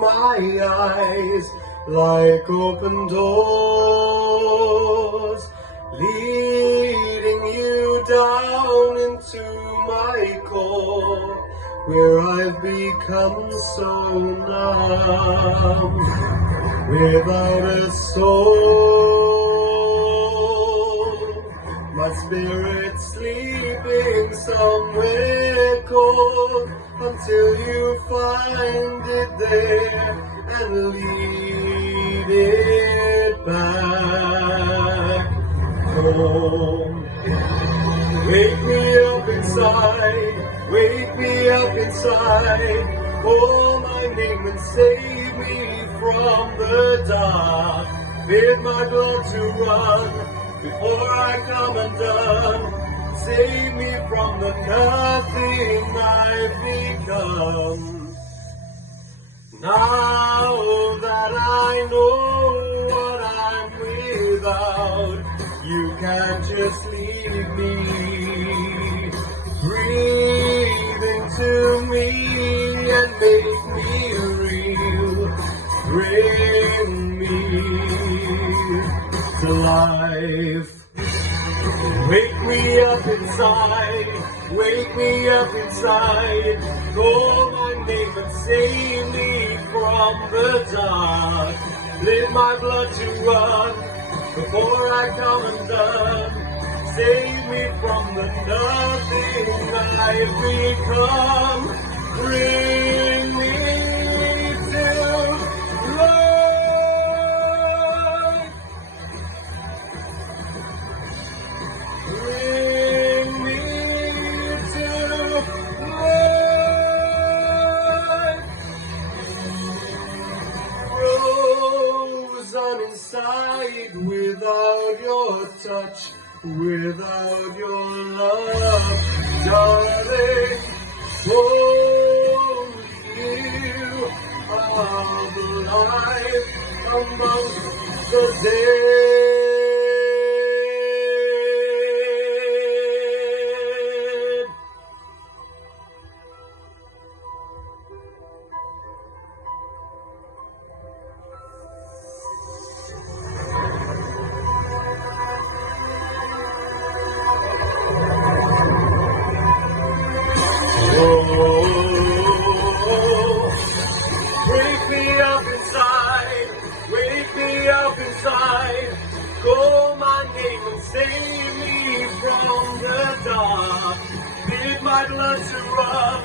my eyes like open doors, leading you down into my core, where I've become so numb, without a soul, my spirit sleeping somewhere cold, until you find it there and lead it back home. Wake me up inside, wake me up inside, call my name and save me from the dark. Bid my blood to run before I come undone. Save me from the nothing I've become. Now that I know what I'm without, you can't just leave me. Breathe into me and make me real. Bring me to life. Wake me up inside, wake me up inside, call my name and save me from the dark. Let my blood to run before I come undone. Save me from the nothing I've become. Bring me to life. Bring me to life. Frozen inside without your touch, without your love, darling. Only you are the life amongst the dead. Wake me up inside, wake me up inside, call my name and save me from the dark. Bid my blood to run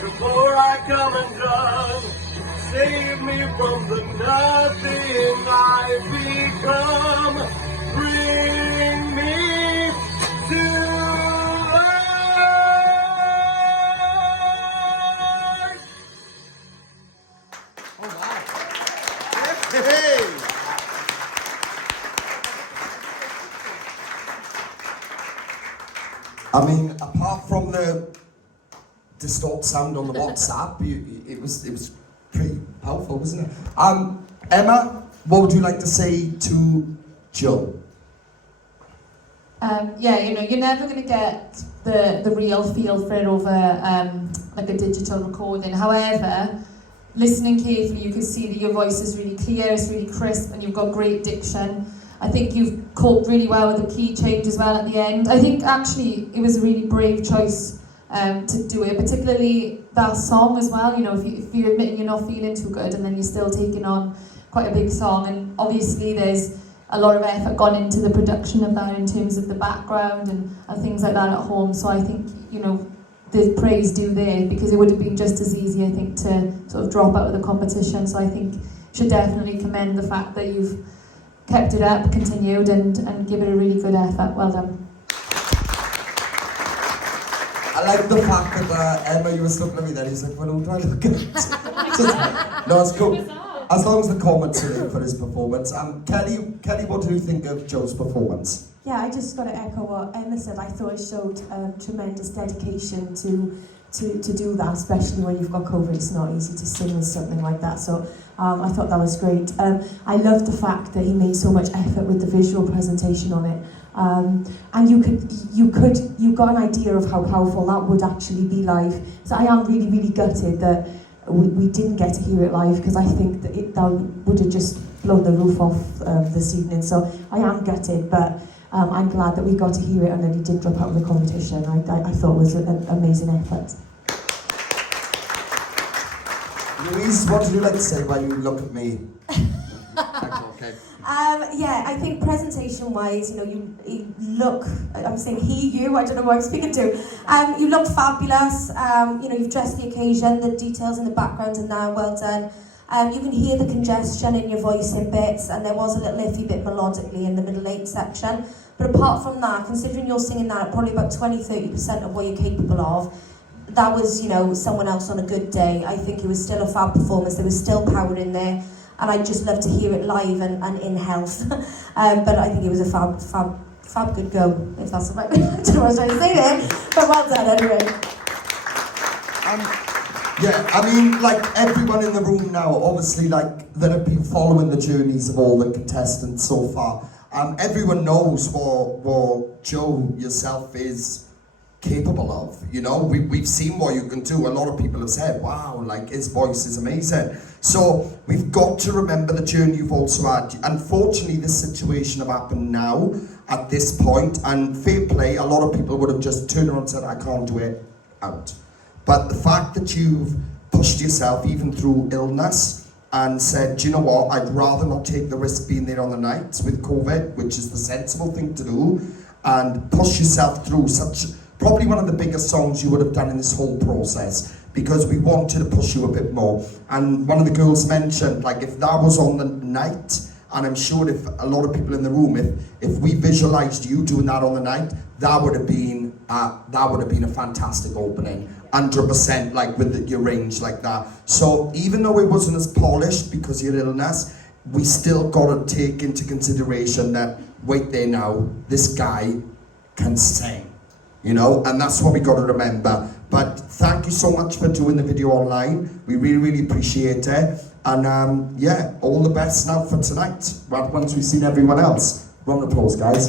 before I come undone. Save me from the nothing I've become. Bring me to I mean, apart from the distort sound on the WhatsApp, it was pretty powerful, wasn't it? Emma, what would you like to say to Joe? Yeah, you know, you're never going to get the real feel for it over like a digital recording. However, listening carefully, you can see that your voice is really clear, it's really crisp, and you've got great diction. I think you've coped really well with the key change as well at the end. I think actually it was a really brave choice to do it, particularly that song as well. You know, if you're admitting you're not feeling too good and then you're still taking on quite a big song, and obviously there's a lot of effort gone into the production of that in terms of the background and things like that at home. So I think, you know, there's praise due there, because it would have been just as easy, I think, to sort of drop out of the competition. So I think you should definitely commend the fact that you've kept it up, continued, and give it a really good effort. Well done. I like the fact that Emma, you were looking at me then, he's like, well, who do I look at? No, it's cool. As long as the comments are there for his performance. Kelly, what do you think of Joe's performance? Yeah, I just got to echo what Emma said. I thought it showed tremendous dedication to do that, especially when you've got COVID. It's not easy to sing with something like that. So I thought that was great. I loved the fact that he made so much effort with the visual presentation on it. And you got an idea of how powerful that would actually be live. So I am really, really gutted that we didn't get to hear it live because I think that would have just blown the roof off this evening. So I am gutted, but I'm glad that we got to hear it and that he did drop out of the competition. I thought it was an amazing effort. Louise, what do you like to say while you look at me? Okay. Yeah, I think presentation-wise, you look, I'm saying you, I don't know who I'm speaking to. You look fabulous, you've dressed the occasion, the details in the background are now well done. You can hear the congestion in your voice in bits, and there was a little iffy bit melodically in the middle 8 section. But apart from that, considering you're singing that at probably about 20-30% of what you're capable of, that was, someone else on a good day. I think it was still a fab performance, there was still power in there. And I'd just love to hear it live and in health. But I think it was a fab good go, if that's the right way. I don't know what I was trying to say there, but well done anyway. Yeah, I mean, like everyone in the room now, obviously, like that have been following the journeys of all the contestants so far. Everyone knows what Joe, yourself, is capable of. We've seen what you can do. A lot of people have said, wow, like his voice is amazing. So we've got to remember the journey you've also had. Unfortunately, this situation have happened now at this point, and fair play, a lot of people would have just turned around and said, I can't do it, out. But the fact that you've pushed yourself even through illness and said, do you know what, I'd rather not take the risk being there on the night with COVID, which is the sensible thing to do, and push yourself through probably one of the biggest songs you would have done in this whole process, because we wanted to push you a bit more. And one of the girls mentioned, like, if that was on the night, and I'm sure if a lot of people in the room, if we visualized you doing that on the night, that would have been a fantastic opening, 100%, like with your range like that. So even though it wasn't as polished because of your illness, we still got to take into consideration that, wait there now, this guy can sing. And that's what we got to remember. But thank you so much for doing the video online. We really, really appreciate it. And all the best now for tonight. Once we've seen everyone else. Round of applause, guys.